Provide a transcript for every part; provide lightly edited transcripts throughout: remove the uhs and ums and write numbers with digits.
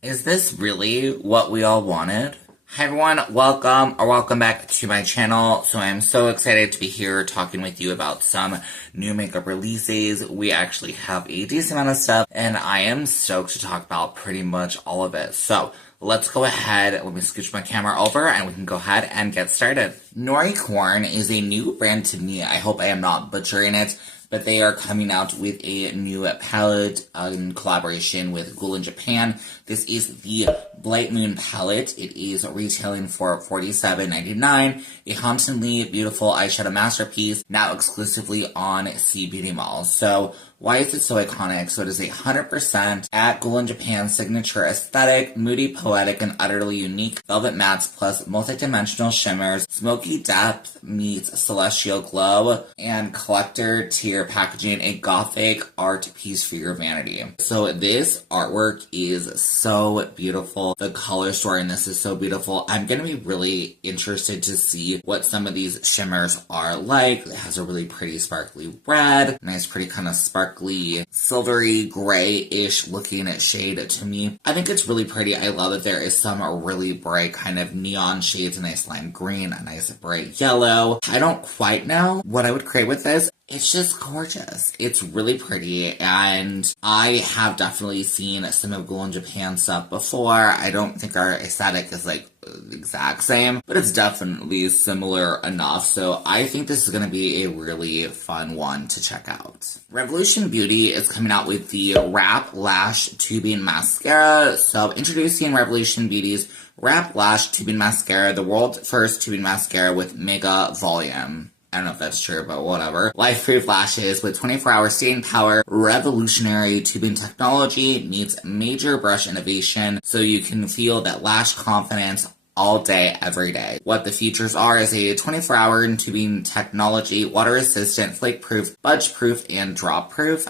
Is this really what we all wanted? Hi everyone, welcome back to my channel. So I'm so excited to be here talking with you about some new makeup releases. We actually have a decent amount of stuff and I am stoked to talk about pretty much all of it. So let's go ahead, let me scooch my camera over and we can go ahead and get started. Nori Corn is a new brand to me. I hope I am not butchering it, but they are coming out with a new palette in collaboration with Ghoul in Japan. This is the Blight Moon palette. It is retailing for $47.99. A hauntingly beautiful eyeshadow masterpiece, now exclusively on C Beauty Mall. So why is it so iconic? So it is 100% at Ghoul in Japan's signature aesthetic, moody, poetic, and utterly unique. Velvet mattes plus multi-dimensional shimmers, smoky depth meets celestial glow, and collector tier packaging, a gothic art piece for your vanity. So this artwork is so beautiful. The color story in this is so beautiful. I'm going to be really interested to see what some of these shimmers are like. It has a really pretty sparkly red, nice pretty kind of sparkly silvery gray-ish looking shade to me. I think it's really pretty. I love that there is some really bright kind of neon shades, a nice lime green, a nice bright yellow. I don't quite know what I would create with this. It's just gorgeous. It's really pretty, and I have definitely seen some of Ghoul in Japan stuff before. I don't think our aesthetic is like the exact same, but it's definitely similar enough, so I think this is going to be a really fun one to check out. Revolution Beauty is coming out with the Wrap Lash Tubing Mascara. So introducing Revolution Beauty's Wrap Lash Tubing Mascara, the world's first tubing mascara with mega volume. I don't know if that's true, but whatever. Life-proof lashes with 24-hour staying power, revolutionary tubing technology meets major brush innovation, so you can feel that lash confidence all day, every day. What the features are is a 24-hour tubing technology, water-resistant, flake-proof, budge-proof, and drop-proof.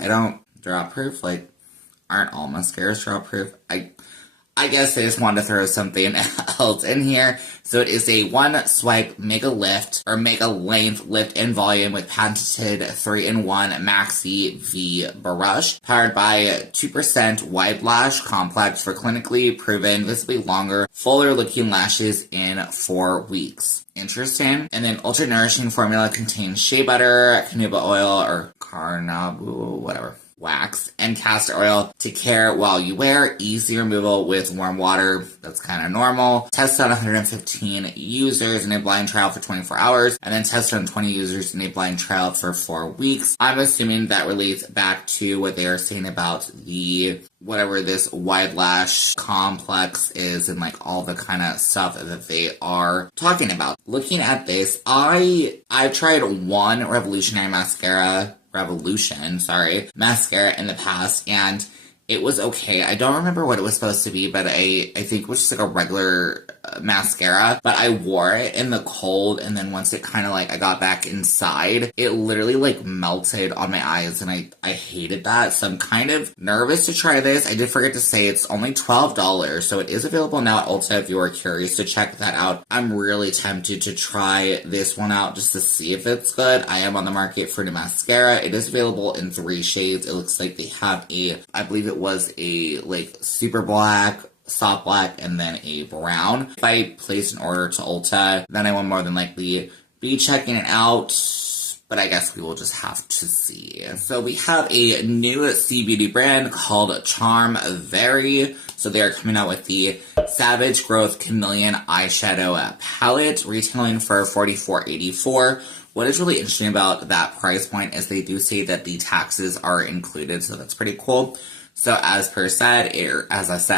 Drop-proof? Like, aren't all mascaras drop-proof? I guess I just wanted to throw something else in here. So it is a one-swipe mega lift, or mega length lift in volume with patented 3-in-1 Maxi V brush, powered by 2% wide lash complex for clinically proven, visibly longer, fuller looking lashes in 4 weeks. Interesting. And then ultra nourishing formula contains shea butter, canola oil, or carnabu, whatever, wax, and castor oil to care while you wear. Easy removal with warm water. That's kind of normal. Tested on 115 users in a blind trial for 24 hours, and then tested on 20 users in a blind trial for 4 weeks. I'm assuming that relates back to what they are saying about the whatever this wide lash complex is and like all the kind of stuff that they are talking about. Looking at this, I've tried one revolutionary mascara in the past, and it was okay. I don't remember what it was supposed to be, but I think it was just like a regular mascara, but I wore it in the cold, and then once it kind of like I got back inside, it literally like melted on my eyes, and I hated that, so I'm kind of nervous to try this. I did forget to say it's only $12, so it is available now at Ulta if you are curious to check that out. I'm really tempted to try this one out just to see if it's good. I am on the market for new mascara. It is available in 3 shades. It looks like they have I believe it was a like super black, soft black, and then a brown. If I place an order to Ulta, then I will more than likely be checking it out, but I guess we will just have to see. So we have a new C Beauty brand called Charm Very. So they are coming out with the Savage Growth Chameleon eyeshadow palette, retailing for $44.84. What is really interesting about that price point is they do say that the taxes are included, so that's pretty cool. So as I said,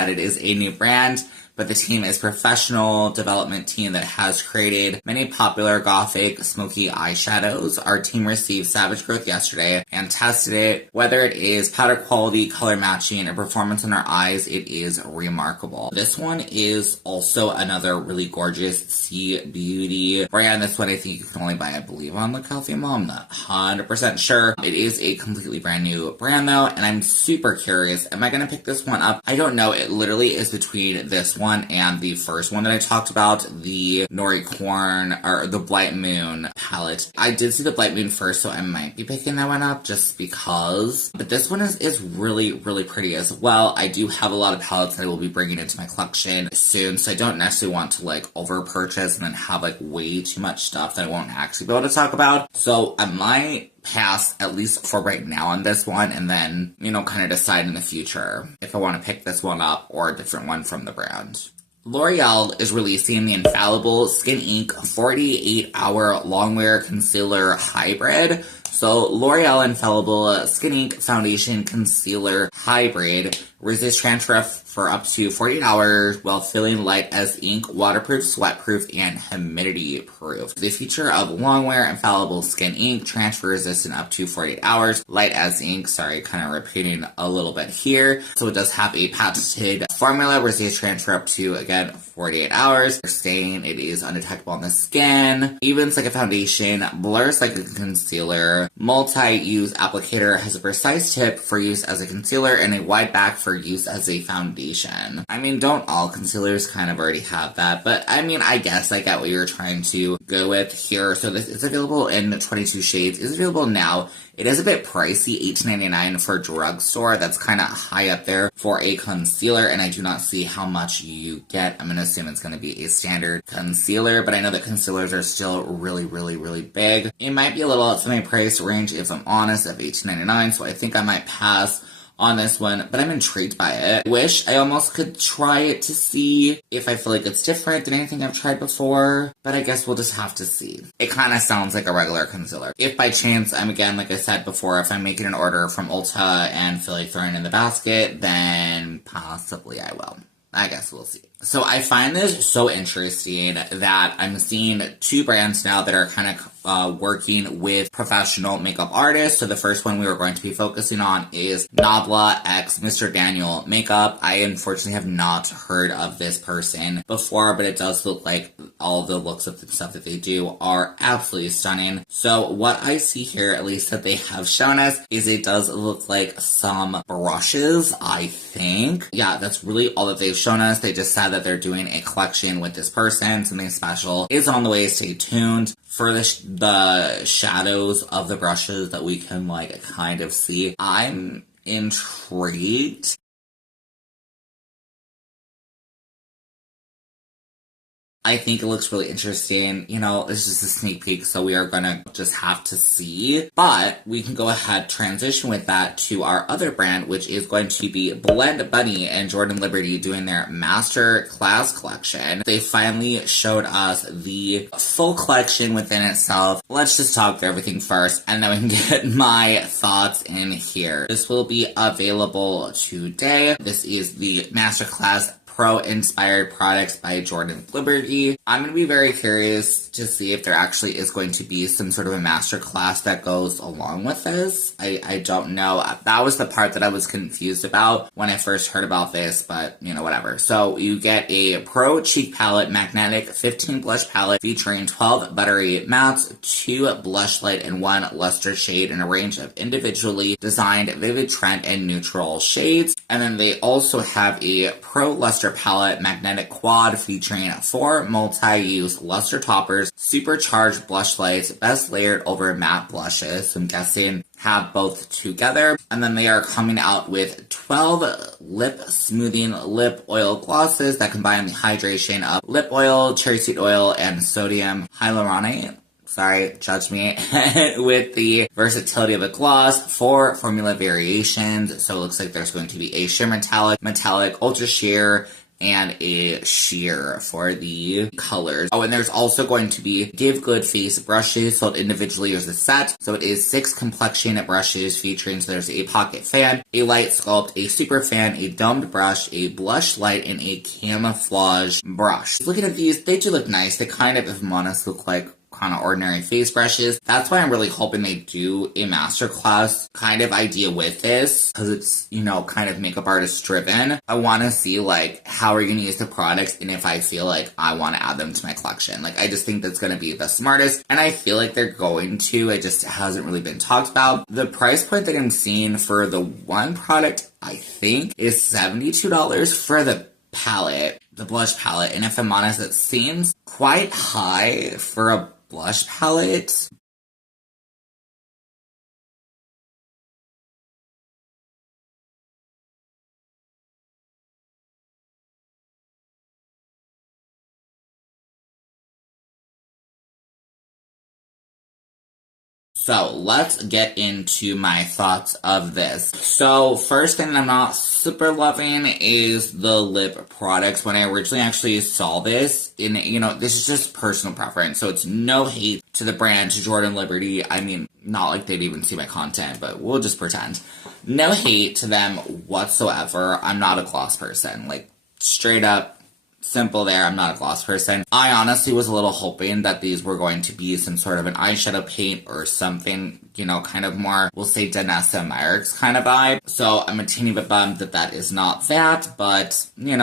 it is a new brand, but the team is a professional development team that has created many popular gothic smoky eyeshadows. Our team received Savage Growth yesterday and tested it. Whether it is powder quality, color matching, or performance on our eyes, it is remarkable. This one is also another really gorgeous C Beauty brand. This one I think you can only buy, I believe, on the Coffee Mall. I'm not 100% sure. It is a completely brand new brand though, and I'm super curious. Am I going to pick this one up? I don't know. It literally is between this one one and the first one that I talked about, the Nori Corn, or the Blight Moon palette. I did see the Blight Moon first, so I might be picking that one up just because. But this one is really, really pretty as well. I do have a lot of palettes that I will be bringing into my collection soon, so I don't necessarily want to like over purchase and then have like way too much stuff that I won't actually be able to talk about. So I might pass, at least for right now, on this one, and then, you know, kind of decide in the future if I want to pick this one up or a different one from the brand. L'Oreal is releasing the Infallible Skin Ink 48-Hour Longwear Concealer Hybrid. So, L'Oreal Infallible Skin Ink Foundation Concealer Hybrid resists transfer for up to 48 hours while feeling light as ink, waterproof, sweatproof, and humidity proof. The feature of Longwear Infallible Skin Ink, transfer resistant up to 48 hours, light as ink, sorry, kind of repeating a little bit here. So it does have a patented formula, resist transfer up to, again, 48 hours. Staying, it is undetectable on the skin, evens like a foundation, blurs like a concealer, multi-use applicator, has a precise tip for use as a concealer and a wide back for use as a foundation. I mean, don't all concealers kind of already have that? But I mean, I guess I get what you're trying to go with here. So this is available in 22 shades. It's available now. It is a bit pricey, $18.99 for drugstore. That's kind of high up there for a concealer, and I do not see how much you get. I'm going to assume it's going to be a standard concealer, but I know that concealers are still really, really, really big. It might be a little outside my price range, if I'm honest, of $18.99, so I think I might pass on this one, but I'm intrigued by it. I wish I almost could try it to see if I feel like it's different than anything I've tried before, but I guess we'll just have to see. It kind of sounds like a regular concealer. If by chance, again, like I said before, if I'm making an order from Ulta and feel like throwing it in the basket, then possibly I will. I guess we'll see. So I find this so interesting that I'm seeing two brands now that are kind of working with professional makeup artists. So the first one we were going to be focusing on is Nabla x Mr. Daniel Makeup. I unfortunately have not heard of this person before, but it does look like all the looks of the stuff that they do are absolutely stunning. So what I see here, at least that they have shown us, is it does look like some brushes, I think. Yeah, that's really all that they've shown us. They just said that they're doing a collection with this person. Something special is on the way. Stay tuned for the shadows of the brushes that we can like kind of see. I'm intrigued. I think it looks really interesting. You know, it's just a sneak peek, so we are gonna just have to see. But we can go ahead, transition with that to our other brand, which is going to be Blend Bunny and Jordan Liberty doing their Master Class collection. They finally showed us the full collection within itself. Let's just talk through everything first, and then we can get my thoughts in here. This will be available today. This is the Master Class Pro-inspired products by Jordan Liberty. I'm going to be very curious to see if there actually is going to be some sort of a master class that goes along with this. I don't know. That was the part that I was confused about when I first heard about this, but, you know, whatever. So you get a Pro Cheek Palette Magnetic 15 Blush Palette featuring 12 buttery mattes, 2 blush light, and 1 luster shade in a range of individually designed vivid trend and neutral shades. And then they also have a Pro Luster Palette Magnetic Quad featuring 4 multi-use luster toppers, supercharged blush lights, best layered over matte blushes. So I'm guessing have both together. And then they are coming out with 12 lip smoothing lip oil glosses that combine the hydration of lip oil, cherry seed oil, and sodium hyaluronate. Sorry, judge me, with the versatility of a gloss, 4 formula variations. So it looks like there's going to be a sheer metallic, ultra sheer, and a sheer for the colors. Oh, and there's also going to be Give Good Face brushes sold individually as a set. So it is 6 complexion brushes featuring, so there's a pocket fan, a light sculpt, a super fan, a domed brush, a blush light, and a camouflage brush. Looking at these, they do look nice. They kind of, if I'm honest, look like kind of ordinary face brushes. That's why I'm really hoping they do a masterclass kind of idea with this, because it's, you know, kind of makeup artist driven. I want to see like how are you going to use the products, and if I feel like I want to add them to my collection. Like, I just think that's going to be the smartest, and I feel like they're going to. It just hasn't really been talked about. The price point that I'm seeing for the one product, I think, is $72 for the palette, the blush palette, and if I'm honest, it seems quite high for a blush palette. So let's get into my thoughts of this. So first thing I'm not super loving is the lip products. When I originally actually saw this, and this is just personal preference, so it's no hate to the brand, to Jordan Liberty. I mean, not like they'd even see my content, but we'll just pretend. No hate to them whatsoever. I'm not a gloss person. Like, straight up, simple there, I'm not a gloss person. I honestly was a little hoping that these were going to be some sort of an eyeshadow paint or something, kind of more, we'll say Danessa Myricks kind of vibe. So I'm a teeny bit bummed that that is not that, but,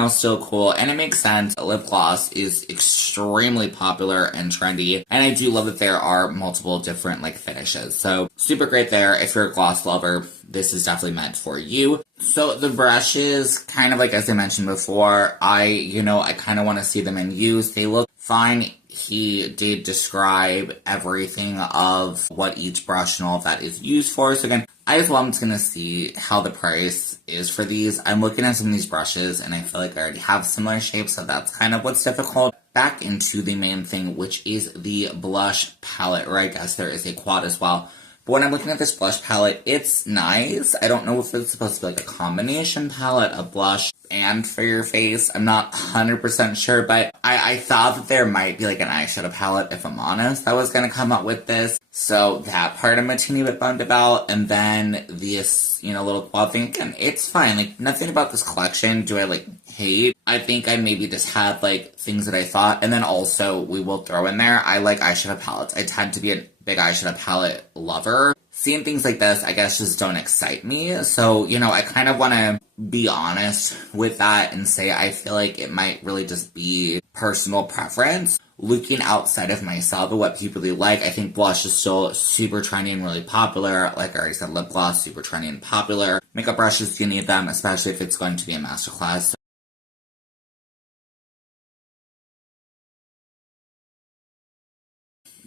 still cool. And it makes sense. Lip gloss is extremely popular and trendy. And I do love that there are multiple different, finishes. So super great there. If you're a gloss lover, this is definitely meant for you. So the brushes, kind of as I mentioned before, I kind of want to see them in use. They look fine. He did describe everything of what each brush and all of that is used for. So again, I just want to see how the price is for these. I'm looking at some of these brushes and I feel like I already have similar shapes, so that's kind of what's difficult. Back into the main thing, which is the blush palette, or I guess there is a quad as well. But when I'm looking at this blush palette, it's nice. I don't know if it's supposed to be a combination palette of blush and for your face. I'm not 100% sure, but I thought that there might be an eyeshadow palette, if I'm honest, that was going to come out with this. So that part I'm a teeny bit bummed about. And then this, little quad thing, again, it's fine. Nothing about this collection do I, hate. I think I maybe just had, things that I thought. And then also, we will throw in there, I like eyeshadow palettes. I tend to be a big eyeshadow palette lover. Seeing things like this, I guess, just don't excite me. So, I kind of want to be honest with that and say I feel like it might really just be personal preference. Looking outside of myself and what people really like, I think blush is still super trendy and really popular. Like I already said, lip gloss, super trendy and popular. Makeup brushes, you need them, especially if it's going to be a masterclass.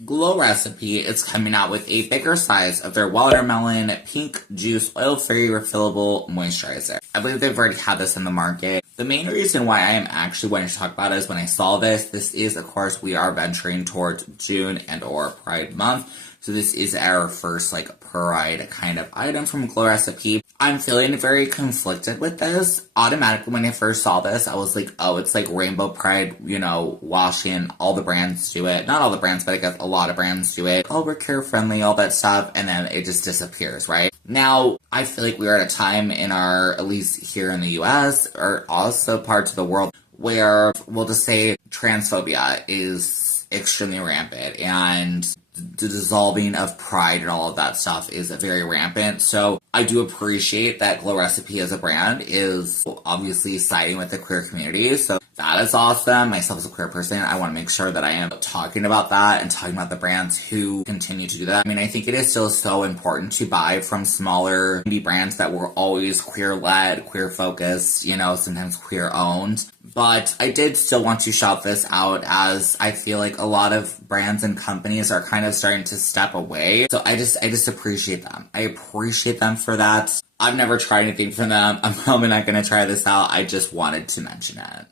Glow Recipe is coming out with a bigger size of their watermelon pink juice oil-free refillable moisturizer. I believe they've already had this in the market. The main reason why I am actually wanting to talk about it is when I saw this is, of course, we are venturing towards June and or Pride Month. So this is our first, Pride kind of item from Glow Recipe. I'm feeling very conflicted with this. Automatically, when I first saw this, I was like, oh, it's Rainbow Pride, washing. All the brands do it. Not all the brands, but I guess a lot of brands do it. Oh, we're care-friendly, all that stuff, and then it just disappears, right? Now, I feel like we're at a time in at least here in the US, or also parts of the world, where, we'll just say, transphobia is extremely rampant, and the dissolving of pride and all of that stuff is very rampant. So I do appreciate that Glow Recipe as a brand is obviously siding with the queer community. So that is awesome. Myself as a queer person, I want to make sure that I am talking about that and talking about the brands who continue to do that. I mean, I think it is still so important to buy from smaller indie brands that were always queer-led, queer-focused, sometimes queer-owned. But I did still want to shout this out, as I feel like a lot of brands and companies are kind of starting to step away. So I just appreciate them. I appreciate them for that. I've never tried anything from them. I'm probably not going to try this out. I just wanted to mention it.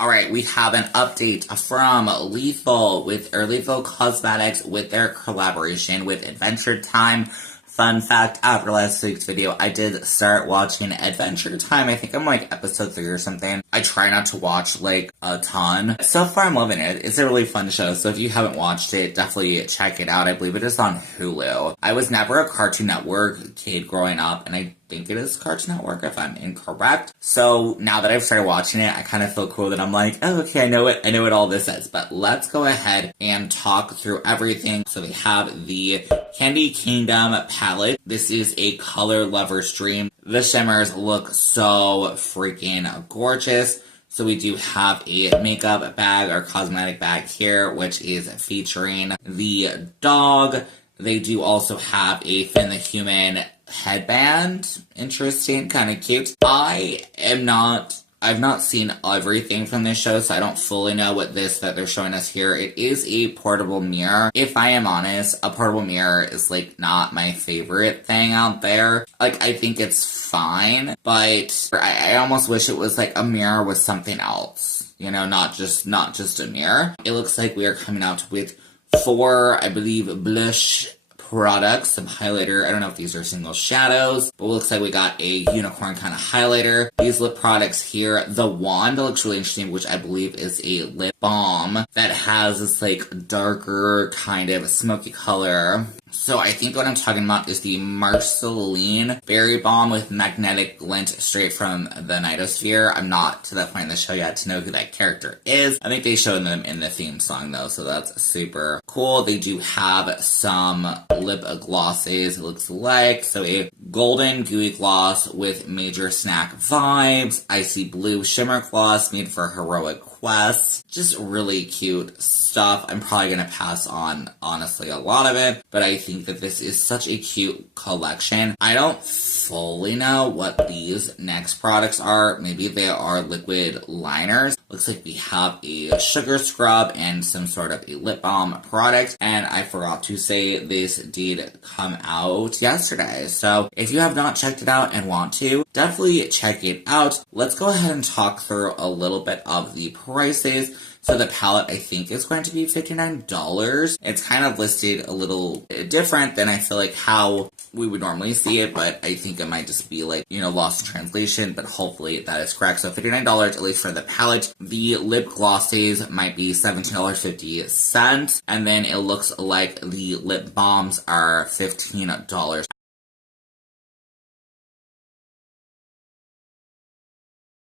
Alright, we have an update from Lethal Cosmetics with their collaboration with Adventure Time. Fun fact, after last week's video, I did start watching Adventure Time. I think I'm episode 3 or something. I try not to watch a ton. So far I'm loving it. It's a really fun show, so if you haven't watched it, definitely check it out. I believe it is on Hulu. I was never a Cartoon Network kid growing up, and I think it is Cartoon Network if I'm incorrect. So now that I've started watching it, I kind of feel cool that I'm oh, okay, I know what all this is. But let's go ahead and talk through everything. So they have the Candy Kingdom palette. This is a color lover stream. The shimmers look so freaking gorgeous. So we do have a makeup bag or cosmetic bag here, which is featuring the dog. They do also have a Finn the Human headband. Interesting, kind of cute. I am not I've not seen everything from this show, so I don't fully know what that they're showing us here. It is a portable mirror. If I am honest, a portable mirror is like not my favorite thing out there. Like, I think it's fine, but I almost wish it was like a mirror with something else. You know, not just a mirror. It looks like we are coming out with 4, I believe, blush products, some highlighter. I don't know if these are single shadows, but it looks like we got a unicorn kind of highlighter. These lip products here, the wand looks really interesting, which I believe is a lip balm that has this like darker kind of smoky color. So I think what I'm talking about is the Marceline Berry Balm with magnetic glint straight from the Nightosphere. I'm not to that point in the show yet to know who that character is. I think they showed them in the theme song though, so that's super cool. They do have some lip glosses, it looks like. So a golden gooey gloss with major snack vibes. Icy blue shimmer gloss made for heroic quests. Just really cute stuff. I'm probably going to pass on, honestly, a lot of it, but I think that this is such a cute collection. I don't fully know what these next products are. Maybe they are liquid liners. Looks like we have a sugar scrub and some sort of a lip balm product, and I forgot to say this did come out yesterday. So if you have not checked it out and want to, definitely check it out. Let's go ahead and talk through a little bit of the prices. So the palette, I think, is going to be $59. It's kind of listed a little different than I feel like how we would normally see it, but I think it might just be like, you know, lost in translation, but hopefully that is correct. So $59, at least for the palette. The lip glosses might be $17.50, and then it looks like the lip balms are $15.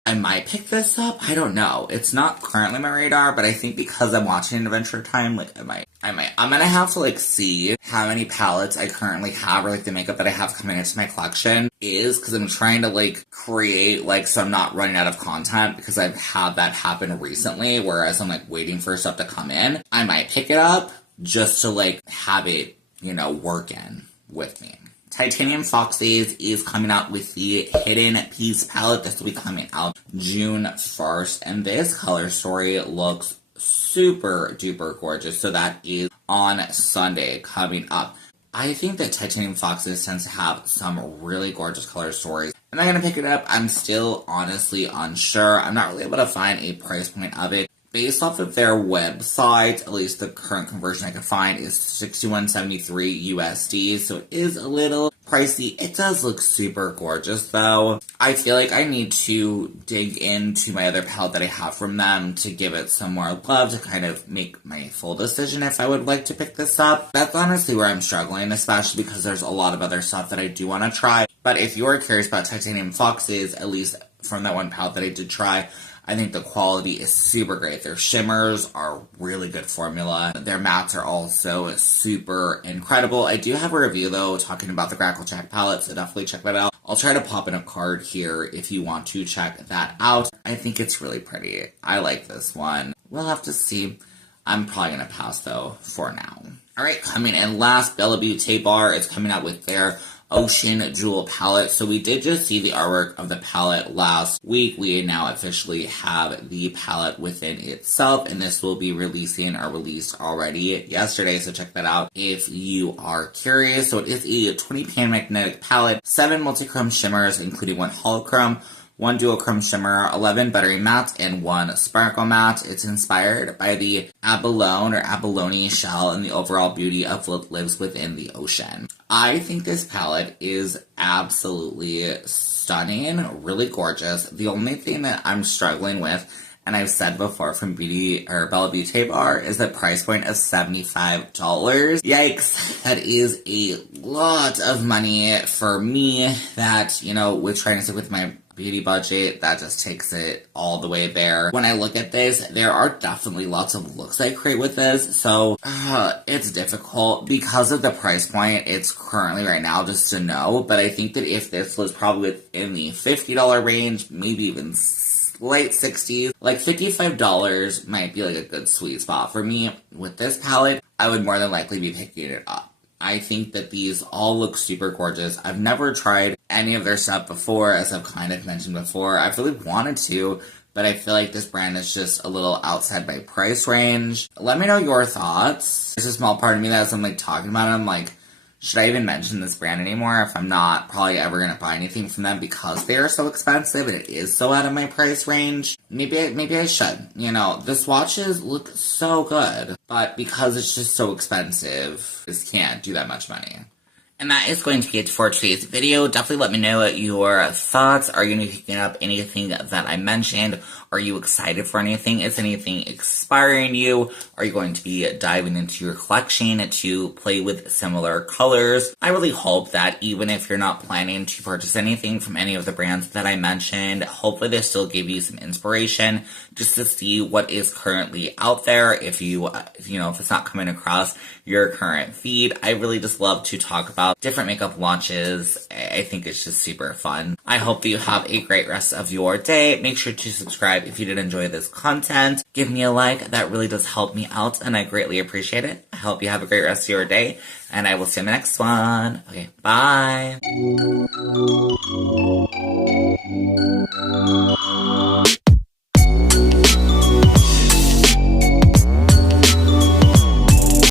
I might pick this up. I don't know. It's not currently on my radar, but I think because I'm watching Adventure Time, like, I might. I'm gonna have to, like, see how many palettes I currently have, or, like, the makeup that I have coming into my collection is, because I'm trying to, like, create, like, so I'm not running out of content, because I've had that happen recently, whereas I'm, like, waiting for stuff to come in. I might pick it up just to, like, have it, you know, work in with me. Titanium Foxes is coming out with the Hidden Piece palette. This will be coming out June 1st, and this color story looks super duper gorgeous. So that is on Sunday coming up. I think that Titanium Foxes tends to have some really gorgeous color stories. Am I going to pick it up? I'm still honestly unsure. I'm not really able to find a price point of it. Based off of their website, at least the current conversion I can find is $61.73 USD, so it is a little pricey. It does look super gorgeous though. I feel like I need to dig into my other palette that I have from them to give it some more love to kind of make my full decision if I would like to pick this up. That's honestly where I'm struggling, especially because there's a lot of other stuff that I do want to try. But if you are curious about Titanium Foxes, at least from that one palette that I did try, I think the quality is super great. Their shimmers are really good formula. Their mattes are also super incredible. I do have a review, though, talking about the Crackle Jack palette, so definitely check that out. I'll try to pop in a card here if you want to check that out. I think it's really pretty. I like this one. We'll have to see. I'm probably going to pass, though, for now. All right, coming in last, Bella Beauty Bar is coming out with their Ocean Jewel palette. So we did just see the artwork of the palette last week. We now officially have the palette within itself, and this will be releasing or released already yesterday, so check that out if you are curious. So it is a 20-pan magnetic palette, 7 multi-chrome shimmers, including 1 holochrome, 1 duochrome shimmer, 11 buttery mattes, and 1 sparkle matte. It's inspired by the abalone or abalone shell and the overall beauty of what lives within the ocean. I think this palette is absolutely stunning, really gorgeous. The only thing that I'm struggling with, and I've said before from Bella Beauty Bar, is the price point of $75. Yikes, that is a lot of money for me that, you know, with trying to stick with my beauty budget, that just takes it all the way there. When I look at this, there are definitely lots of looks I create with this, so it's difficult. Because of the price point, it's currently right now just a no, but I think that if this was probably within the $50 range, maybe even late 60s, like $55 might be like a good sweet spot for me. With this palette, I would more than likely be picking it up. I think that these all look super gorgeous. I've never tried any of their stuff before, as I've kind of mentioned before. I've really wanted to, but I feel like this brand is just a little outside my price range. Let me know your thoughts. There's a small part of me that as I'm like talking about it, I'm like, should I even mention this brand anymore if I'm not probably ever going to buy anything from them because they are so expensive and it is so out of my price range? Maybe I should. You know, the swatches look so good, but because it's just so expensive, just can't do that much money. And that is going to be it for today's video. Definitely let me know your thoughts. Are you going to be picking up anything that I mentioned? Are you excited for anything? Is anything inspiring you? Are you going to be diving into your collection to play with similar colors? I really hope that even if you're not planning to purchase anything from any of the brands that I mentioned, hopefully they still give you some inspiration just to see what is currently out there. If if it's not coming across your current feed, I really just love to talk about different makeup launches. I think it's just super fun. I hope that you have a great rest of your day. Make sure to subscribe if you did enjoy this content. Give me a like. That really does help me out, and I greatly appreciate it. I hope you have a great rest of your day, and I will see you in the next one. Okay, bye.